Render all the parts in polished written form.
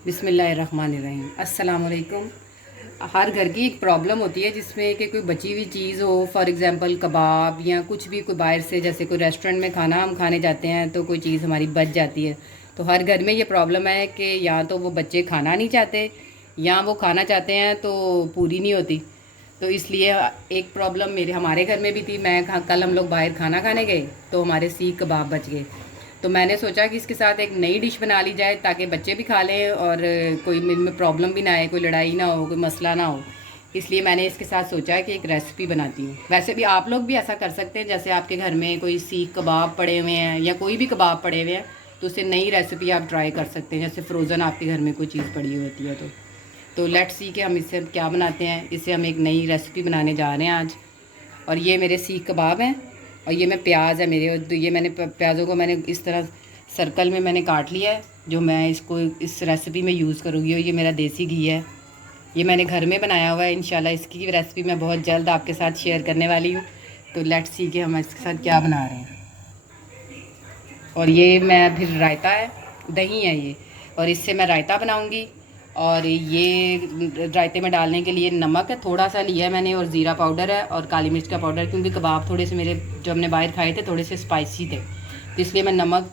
बिस्मिल्लाहिर्रहमानिर्रहीम। अस्सलाम वालेकुम। हर घर की एक प्रॉब्लम होती है जिसमें कि कोई बची हुई चीज़ हो, फॉर एग्ज़ाम्पल कबाब या कुछ भी, कोई बाहर से जैसे कोई रेस्टोरेंट में खाना हम खाने जाते हैं तो कोई चीज़ हमारी बच जाती है। तो हर घर में ये प्रॉब्लम है कि या तो वो बच्चे खाना नहीं चाहते या वो खाना चाहते हैं तो पूरी नहीं होती। तो इसलिए एक प्रॉब्लम हमारे घर में भी थी। कल हम लोग बाहर खाना खाने गए तो हमारे सीख कबाब बच गए। तो मैंने सोचा कि इसके साथ एक नई डिश बना ली जाए ताकि बच्चे भी खा लें और कोई इनमें प्रॉब्लम भी ना आए, कोई लड़ाई ना हो, कोई मसला ना हो। इसलिए मैंने इसके साथ सोचा है कि एक रेसिपी बनाती हूँ। वैसे भी आप लोग भी ऐसा कर सकते हैं, जैसे आपके घर में कोई सीख कबाब पड़े हुए हैं या कोई भी कबाब पड़े हुए हैं तो उससे नई रेसिपी आप ट्राई कर सकते हैं। जैसे फ्रोज़न आपके घर में कोई चीज़ पड़ी हुई होती है तो लेट्स सी के हम इससे क्या बनाते हैं। इससे हम एक नई रेसिपी बनाने जा रहे हैं आज। और ये मेरे सीख कबाब हैं और ये मैं प्याज है मेरे, तो ये मैंने प्याज़ों को मैंने इस तरह सर्कल में मैंने काट लिया है, जो मैं इसको इस रेसिपी में यूज़ करूँगी। और ये मेरा देसी घी है, ये मैंने घर में बनाया हुआ है। इंशाल्लाह इसकी रेसिपी मैं बहुत जल्द आपके साथ शेयर करने वाली हूँ। तो लेट्स सी के हम इसके साथ क्या बना रहे हैं। और ये मैं फिर रायता है, दही है ये, और इससे मैं रायता बनाऊंगी। और ये रायते में डालने के लिए नमक है, थोड़ा सा लिया है मैंने, और ज़ीरा पाउडर है और काली मिर्च का पाउडर, क्योंकि कबाब थोड़े से मेरे जो हमने बाहर खाए थे थोड़े से स्पाइसी थे, तो इसलिए मैं नमक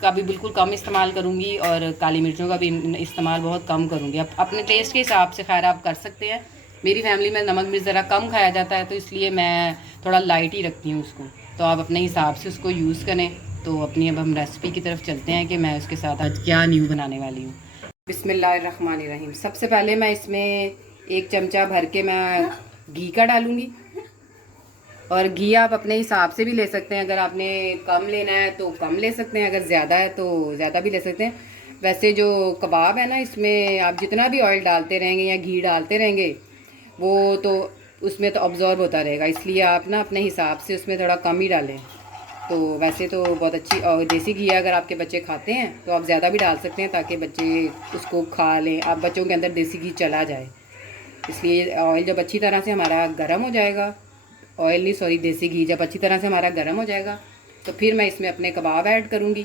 का भी बिल्कुल कम इस्तेमाल करूँगी और काली मिर्चों का भी इस्तेमाल बहुत कम करूँगी। अब अपने टेस्ट के हिसाब से खैर आप कर सकते हैं। मेरी फैमिली में नमक मिर्च ज़रा कम खाया जाता है तो इसलिए मैं थोड़ा लाइट ही रखती हूँ उसको। तो आप अपने हिसाब से उसको यूज़ करें। तो अपनी अब हम रेसिपी की तरफ चलते हैं कि मैं उसके साथ आज क्या न्यू बनाने वाली हूँ। बिस्मिल्लाहिर्रहमानिर्रहीम। सबसे पहले मैं इसमें एक चमचा भर के मैं घी का डालूँगी। और घी आप अपने हिसाब से भी ले सकते हैं, अगर आपने कम लेना है तो कम ले सकते हैं, अगर ज़्यादा है तो ज़्यादा भी ले सकते हैं। वैसे जो कबाब है ना, इसमें आप जितना भी ऑयल डालते रहेंगे या घी डालते रहेंगे वो तो उसमें तो ऑब्ज़ॉर्ब होता रहेगा, इसलिए आप ना अपने हिसाब से उसमें थोड़ा कम ही डालें। तो वैसे तो बहुत अच्छी और देसी घी है, अगर आपके बच्चे खाते हैं तो आप ज़्यादा भी डाल सकते हैं ताकि बच्चे उसको खा लें, आप बच्चों के अंदर देसी घी चला जाए। इसलिए ऑयल जब अच्छी तरह से हमारा गर्म हो जाएगा, ऑयल नहीं सॉरी देसी घी जब अच्छी तरह से हमारा गर्म हो जाएगा तो फिर मैं इसमें अपने कबाब ऐड करूँगी।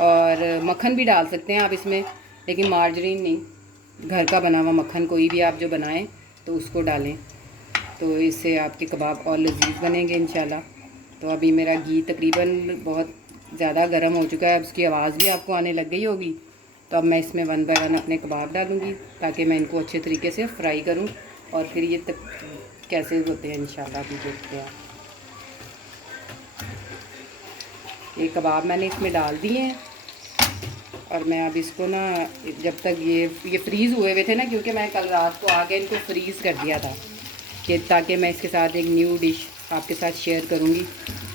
और मक्खन भी डाल सकते हैं आप इसमें, लेकिन मार्जरीन नहीं, घर का बना हुआ मक्खन कोई भी आप जो बनाएं तो उसको डालें, तो इससे आपके कबाब और लजीज बनेंगे इंशाल्लाह। तो अभी मेरा घी तकरीबन बहुत ज़्यादा गर्म हो चुका है, उसकी आवाज़ भी आपको आने लग गई होगी। तो अब मैं इसमें 1 बाय 1 अपने कबाब डालूँगी ताकि मैं इनको अच्छे तरीके से फ्राई करूँ और फिर ये कैसे होते हैं इंशाल्लाह भी देखते हैं। ये कबाब मैंने इसमें डाल दिए हैं और मैं अब इसको ना, जब तक ये फ्रीज़ हुए हुए थे ना, क्योंकि मैं कल रात को आके इनको फ्रीज़ कर दिया था कि ताकि मैं इसके साथ एक न्यू डिश आपके साथ शेयर करूँगी।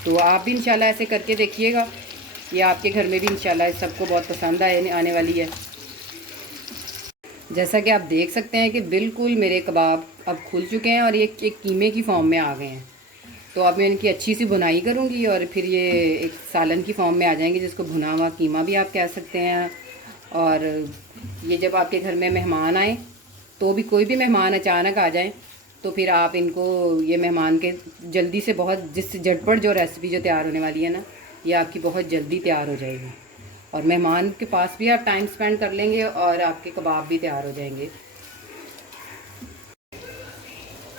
तो आप भी इंशाल्लाह ऐसे करके देखिएगा, ये आपके घर में भी इंशाल्लाह सबको बहुत पसंद आने वाली है। जैसा कि आप देख सकते हैं कि बिल्कुल मेरे कबाब अब खुल चुके हैं और ये एक कीमे की फॉर्म में आ गए हैं। तो अब मैं इनकी अच्छी सी भुनाई करूँगी और फिर ये एक सालन की फॉर्म में आ जाएंगे, जिसको भुना हुआ कीमा भी आप कह सकते हैं। और ये जब आपके घर में मेहमान आए, तो भी कोई भी मेहमान अचानक आ जाए तो फिर आप इनको, ये मेहमान के जल्दी से बहुत जिससे झटपट जो रेसिपी जो तैयार होने वाली है ना, ये आपकी बहुत जल्दी तैयार हो जाएगी और मेहमान के पास भी आप टाइम स्पेंड कर लेंगे और आपके कबाब भी तैयार हो जाएंगे।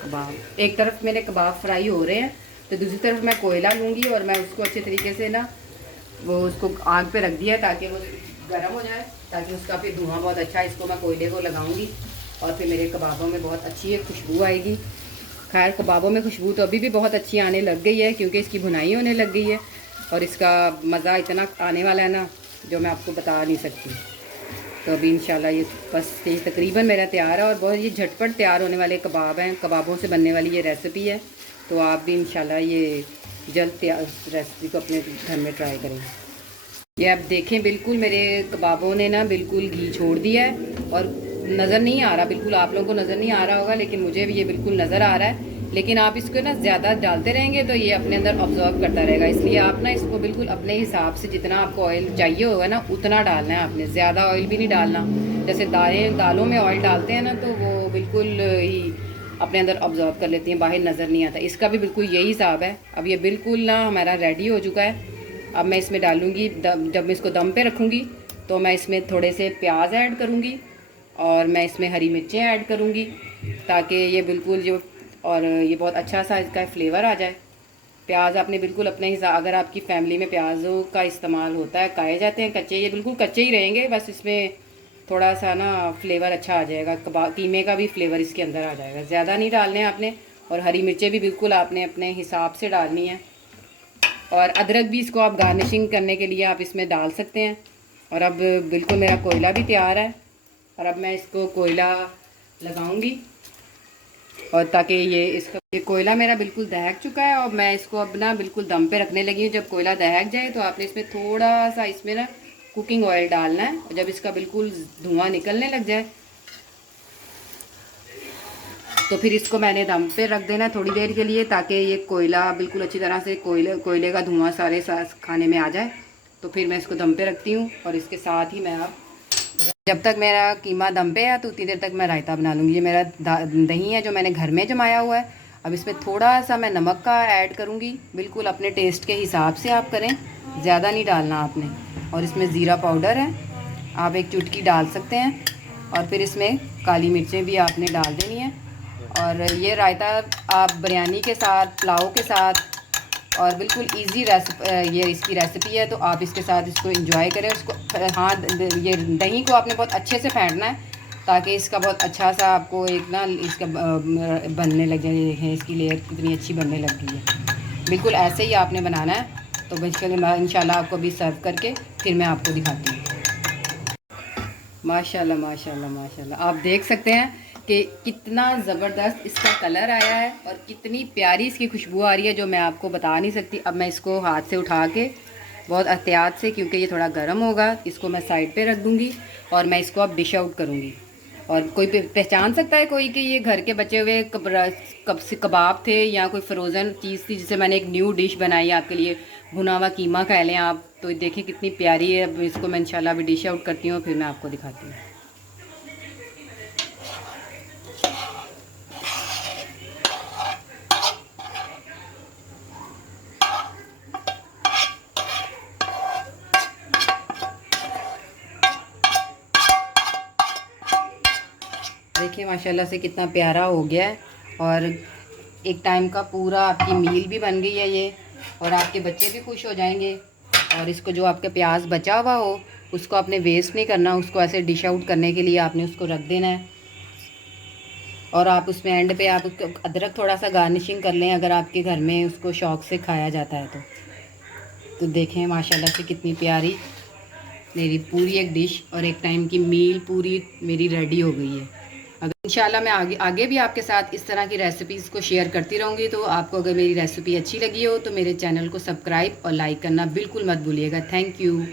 कबाब एक तरफ मेरे कबाब फ्राई हो रहे हैं तो दूसरी तरफ मैं कोयला लूँगी और मैं उसको अच्छे तरीके से ना, वो उसको आग पे रख दिया ताकि वो गर्म हो जाए, ताकि उसका फिर धुआं बहुत अच्छा है, इसको मैं कोयले को लगाऊंगी और फिर मेरे कबाबों में बहुत अच्छी है खुशबू आएगी। खैर कबाबों में खुशबू तो अभी भी बहुत अच्छी आने लग गई है क्योंकि इसकी भुनाई होने लग गई है और इसका मज़ा इतना आने वाला है ना जो मैं आपको बता नहीं सकती। तो अभी इंशाल्लाह ये बस ये तकरीबन मेरा तैयार है और बहुत ये झटपट तैयार होने वाले कबाब हैं, कबाबों से बनने वाली ये रेसिपी है। तो आप भी इंशाल्लाह ये जल्द तैयार रेसिपी को अपने घर में ट्राई करें। ये आप देखें बिल्कुल मेरे कबाबों ने ना बिल्कुल घी छोड़ दिया है और नज़र नहीं आ रहा, बिल्कुल आप लोगों को नज़र नहीं आ रहा होगा लेकिन मुझे भी ये बिल्कुल नज़र आ रहा है। लेकिन आप इसको ना ज़्यादा डालते रहेंगे तो ये अपने अंदर ऑब्जॉर्व करता रहेगा, इसलिए आप ना इसको बिल्कुल अपने हिसाब से जितना आपको ऑयल चाहिए होगा ना उतना डालना है आपने, ज़्यादा ऑयल भी नहीं डालना। जैसे दालों में ऑयल डालते हैं ना तो वो बिल्कुल ही अपने अंदर ऑब्जॉर्व कर लेती हैं, बाहर नज़र नहीं आता। इसका भी बिल्कुल यही हिसाब है। अब ये बिल्कुल ना हमारा रेडी हो चुका है। अब मैं इसमें डालूँगी, जब मैं इसको दम पे रखूँगी तो मैं इसमें थोड़े से प्याज ऐड करूँगी और मैं इसमें हरी मिर्चें ऐड करूँगी ताकि ये बिल्कुल जो और ये बहुत अच्छा सा इसका फ्लेवर आ जाए। प्याज आपने बिल्कुल अपने हिसाब, अगर आपकी फैमिली में प्याज़ों का इस्तेमाल होता है, खाए जाते हैं कच्चे, ये बिल्कुल कच्चे ही रहेंगे, बस इसमें थोड़ा सा ना फ्लेवर अच्छा आ जाएगा, कबाब कीमे का भी फ्लेवर इसके अंदर आ जाएगा। ज़्यादा नहीं डालने हैं आपने, और हरी मिर्चें भी बिल्कुल आपने अपने हिसाब से डालनी है। और अदरक भी इसको आप गार्निशिंग करने के लिए आप इसमें डाल सकते हैं। और अब बिल्कुल मेरा कोयला भी तैयार है, और अब मैं इसको कोयला लगाऊंगी, और ताकि ये कोयला मेरा बिल्कुल दहक चुका है, और मैं इसको अब ना बिल्कुल दम पे रखने लगी हूँ। जब कोयला दहक जाए तो आपने इसमें थोड़ा सा इसमें ना कुकिंग ऑयल डालना है, और जब इसका बिल्कुल धुआं निकलने लग जाए तो फिर इसको मैंने दम पे रख देना थोड़ी देर के लिए, ताकि ये कोयला बिल्कुल अच्छी तरह से कोयले का धुआं सारे खाने में आ जाए। तो फिर मैं इसको दम पे रखती हूँ, और इसके साथ ही मैं अब जब तक मेरा कीमा दम पे है तो उतनी देर तक मैं रायता बना लूँगी। ये मेरा दही है जो मैंने घर में जमाया हुआ है। अब इसमें थोड़ा सा मैं नमक का ऐड करूँगी, बिल्कुल अपने टेस्ट के हिसाब से आप करें, ज़्यादा नहीं डालना आपने। और इसमें ज़ीरा पाउडर है, आप एक चुटकी डाल सकते हैं, और फिर इसमें काली मिर्चें भी आपने डाल देनी है। और ये रायता आप बिरयानी के साथ, पुलाव के साथ, और बिल्कुल इजी ये इसकी रेसिपी है, तो आप इसके साथ इसको एंजॉय करें। उसको ये दही को आपने बहुत अच्छे से फेंटना है, ताकि इसका बहुत अच्छा सा आपको एक ना इसका बनने लग जाए। देखें इसकी लेयर कितनी अच्छी बनने लग गई है। बिल्कुल ऐसे ही आपने बनाना है। तो इंशाल्लाह आपको भी सर्व करके फिर मैं आपको दिखाती हूँ। माशाल्लाह माशाल्लाह माशाल्लाह, आप देख सकते हैं कि कितना ज़बरदस्त इसका कलर आया है, और कितनी प्यारी इसकी खुशबू आ रही है, जो मैं आपको बता नहीं सकती। अब मैं इसको हाथ से उठा के बहुत एहतियात से, क्योंकि ये थोड़ा गर्म होगा, इसको मैं साइड पे रख दूँगी, और मैं इसको अब डिश आउट करूँगी। और कोई पहचान सकता है कोई कि ये घर के बचे हुए कबाब थे, या कोई फ्रोज़न चीज़ थी, जिससे मैंने एक न्यू डिश बनाई आपके लिए। भुना हुआ कीमा कह लें आप, तो देखें कितनी प्यारी है। अब इसको मैं इंशाल्लाह अभी डिश आउट करती हूँ, फिर मैं आपको दिखाती हूँ। देखिए माशाल्लाह से कितना प्यारा हो गया है, और एक टाइम का पूरा आपकी मील भी बन गई है ये, और आपके बच्चे भी खुश हो जाएंगे। और इसको जो आपका प्याज बचा हुआ हो उसको आपने वेस्ट नहीं करना, उसको ऐसे डिश आउट करने के लिए आपने उसको रख देना है। और आप उसमें एंड पे आप अदरक थोड़ा सा गार्निशिंग कर लें, अगर आपके घर में उसको शौक़ से खाया जाता है तो देखें माशाल्लाह से कितनी प्यारी मेरी पूरी एक डिश और एक टाइम की मील पूरी मेरी रेडी हो गई है। अगर इंशाल्लाह मैं आगे भी आपके साथ इस तरह की रेसिपीज़ को शेयर करती रहूँगी। तो आपको अगर मेरी रेसिपी अच्छी लगी हो तो मेरे चैनल को सब्सक्राइब और लाइक करना बिल्कुल मत भूलिएगा। Thank you.